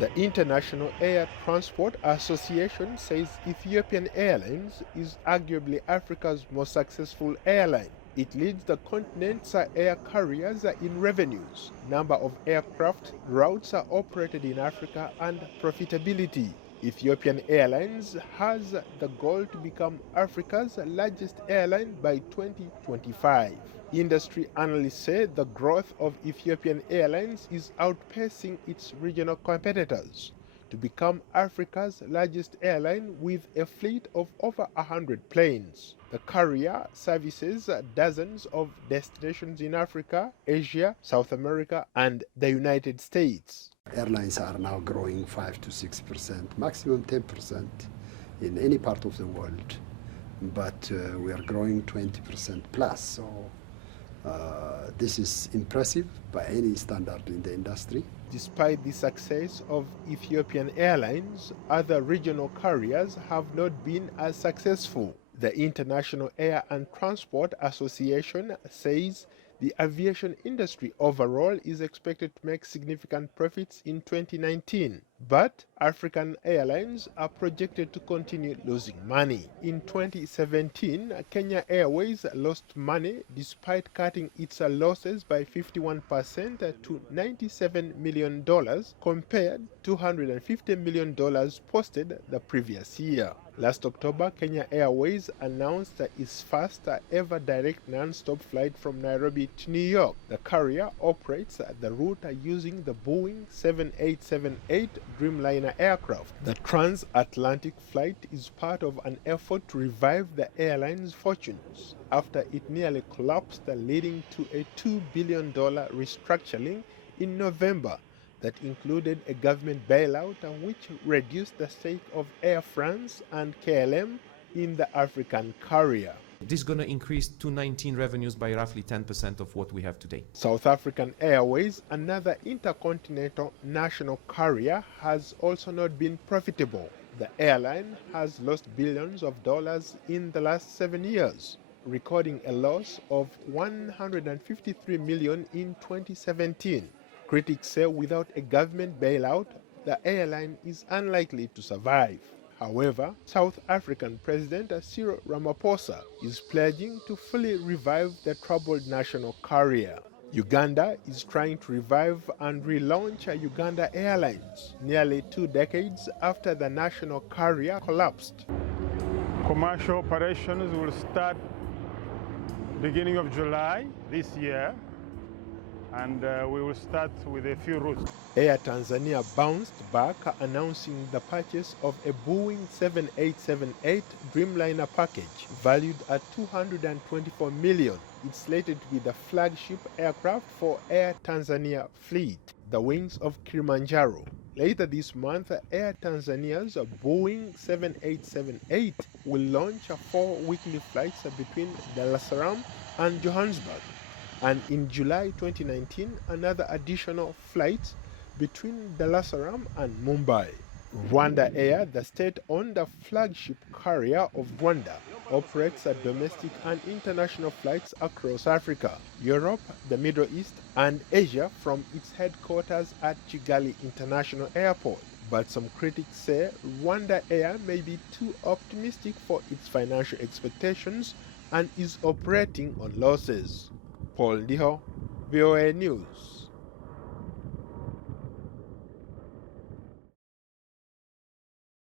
The International Air Transport Association says Ethiopian Airlines is arguably Africa's most successful airline. It leads the continent's air carriers in revenues, number of aircraft, routes are operated in Africa, and profitability. Ethiopian Airlines has the goal to become Africa's largest airline by 2025. Industry analysts say the growth of Ethiopian Airlines is outpacing its regional competitors to become Africa's largest airline with a fleet of over 100 planes. The carrier services dozens of destinations in Africa, Asia, South America, and the United States. Airlines are now growing 5 to 6%, maximum 10% in any part of the world, but we are growing 20% plus. So this is impressive by any standard in the industry. Despite the success of Ethiopian Airlines, other regional carriers have not been as successful. The International Air and Transport Association says the aviation industry overall is expected to make significant profits in 2019, but African airlines are projected to continue losing money. In 2017, Kenya Airways lost money despite cutting its losses by 51% to $97 million compared to $150 million posted the previous year. Last October, Kenya Airways announced its first ever direct non-stop flight from Nairobi to New York. The carrier operates the route using the Boeing 7878 Dreamliner aircraft. The transatlantic flight is part of an effort to revive the airline's fortunes after it nearly collapsed, leading to a $2 billion restructuring in November that included a government bailout which reduced the stake of Air France and KLM in the African carrier. This is going to increase 2019 revenues by roughly 10% of what we have today. South African Airways, another intercontinental national carrier, has also not been profitable. The airline has lost billions of dollars in the last 7 years, recording a loss of $153 million in 2017. Critics say without a government bailout, the airline is unlikely to survive. However, South African President Cyril Ramaphosa is pledging to fully revive the troubled national carrier. Uganda is trying to revive and relaunch Uganda Airlines, nearly 2 decades after the national carrier collapsed. Commercial operations will start beginning of July this year, and we will start with a few routes. Air Tanzania bounced back, announcing the purchase of a Boeing 7878 Dreamliner package valued at $224 million. It's slated to be the flagship aircraft for Air Tanzania fleet, the wings of Kilimanjaro. Later this month, Air Tanzania's Boeing 7878 will launch 4 weekly flights between Dar es Salaam and Johannesburg. And in July 2019, another additional flight between Dar es Salaam and Mumbai. Rwanda Air, the state-owned flagship carrier of Rwanda, operates domestic and international flights across Africa, Europe, the Middle East, and Asia from its headquarters at Kigali International Airport. But some critics say Rwanda Air may be too optimistic for its financial expectations and is operating on losses. Ndiho, VOA News.